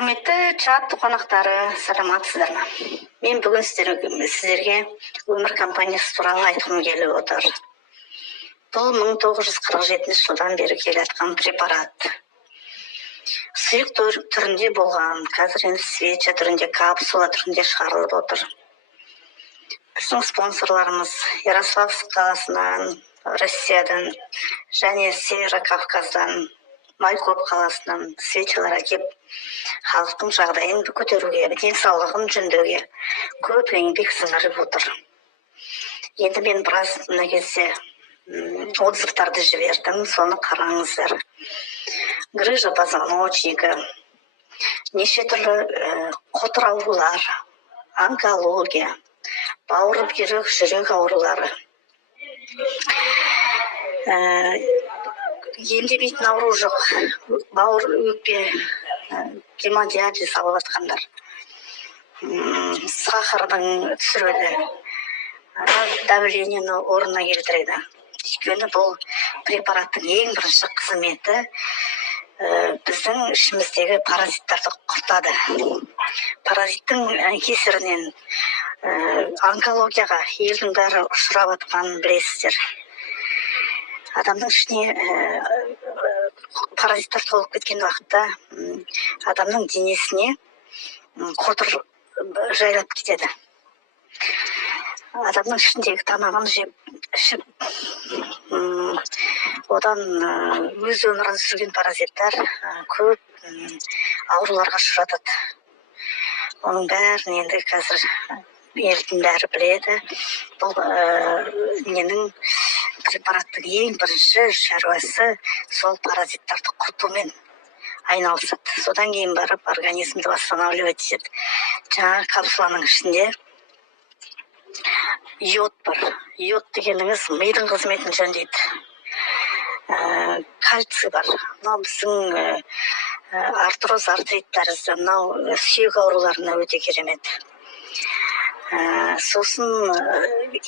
Құрметті чат қонақтары, саламатсыздар ма? Мен бүгін сіздерге өмір компаниясы туралы айтқым келіп отыр. Бұл 1947 жылдан бері келе жатқан препарат. Сұйық түрінде болған, қазір енді свеча түрінде, капсула түрінде шығарылып отыр. Біздің спонсорларымыз Ярославск қаласынан, Россиядан және Северо-Кавказдан, Майкоп қаласынан свечалар әкеп, халықтың жағдайын көтеруге, денсаулығын жөндеуге көп еңбек сіңіріп отыр. Енді мен біраз мына кезде отзывтарды жібердім, соны қараңыздар. Грыжа позвоночника, неше түрлі қотыр аурулар, онкология, бауыр бүйрек, жүрек аурулары. Емдемейтін ауру жоқ. Бауыр, өкпе, гемодиализ алып жатқандар, сахардың түсіреді, давлениені орнына келтіреді. Өйткені бұл препараттың ең бірінші қызметі біздің ішіміздегі паразиттарды құртады. Паразиттің кесірінен онкологияға елдің бәрі ұшырап жатқанын білесіздер. Адамның ішіне паразиттар толып кеткен уақытта адамның денесіне қотыр жайлап кетеді. Адамның ішіндегі тамағын ішіп, одан өз өмірін сүрген паразиттар көп ауруларға ұшыратады. Оның бәрін енді қазір елдің бәрі біледі. Бұл ненің препараттың ең бірінші шаруасы сол паразиттарды құртумен айналысады. Содан кейін барып организмді восстанавливать етеді. Жаңағы капсуланың ішінде йод бар. Йод дегеніңіз мидың қызметін жөндейді. Кальций бар. Мынау біздің артроз, артрит тәрізді, мынау сүйек ауруларына өте керемет. Сосын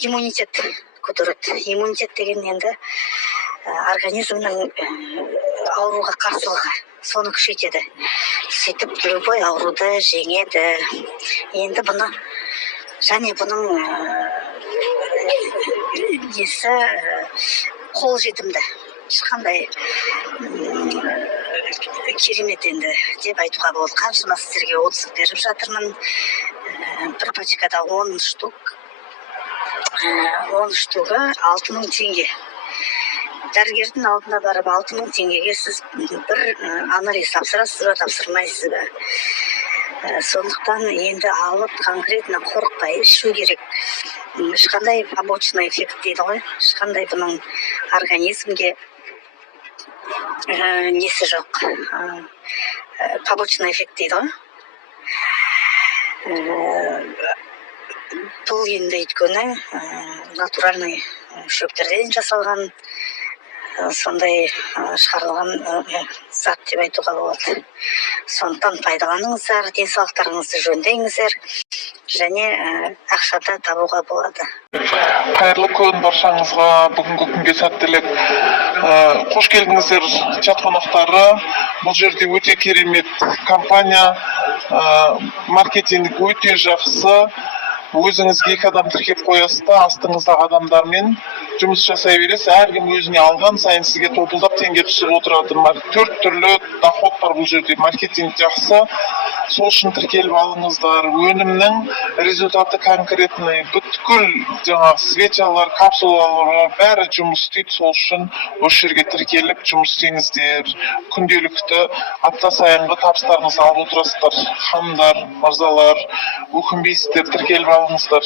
иммунитет көтереді. Иммунитет деген енді организмнің ауруға қарсылығы, соны күшейтеді. Сөйтіп любой ауруды жеңеді. Енді бұны және бұның несі қол жетімді. Ешқандай керемет енді деп айтуға болады. Қаншама сіздерге отзыв беріп жатырмын. Бір пачкада 10 штук. 10 штуғы 6000 теңге. Дәрігердің алдына барып 6000 теңгеге сіз бір анализ тапсырасыз ба, тапсырмайсыз ба. Сондықтан енді алып конкретно қорықпай ішу керек. Ешқандай побочный эффект дейді ғой. Ешқандай бұның организмге несі жоқ. Побочный эффект дейді ғой. Бұл енді өйткені натуральный шөптерден жасалған сондай шығарылған зат деп айтуға болады. Сондықтан пайдаланыңыздар, денсаулықтарыңызды жөндеңіздер және ақшада табуға болады. Қайырлы күн баршаңызға, бүгінгі күнге сәттілік. Қош келдіңіздер чат қонақтары. Бұл жерде өте керемет компания, маркетинг өте жақсы. Өзіңізге 2 адам тіркеп қоясыз да, астыңыздағы адамдармен жұмыс жасай бересіз. Әркім өзіне алған сайын сізге топылдап теңге түсіп отырады. 4 түрлі доход бар бұл жерде. Маркетинг жақсы. Сол үшін тіркеліп алыңыздар. Өнімнің результаты конкретный. Бүткіл жаңағы свечалар, капсулалар бәрі жұмыс істейді. Сол үшін осы жерге тіркеліп жұмыс істеңіздер. Күнделікті апта сайынғы табыстарыңызды алып отырасыздар. Ханымдар, мырзалар, өкінбейсіздер, тіркеліп алыңыздар.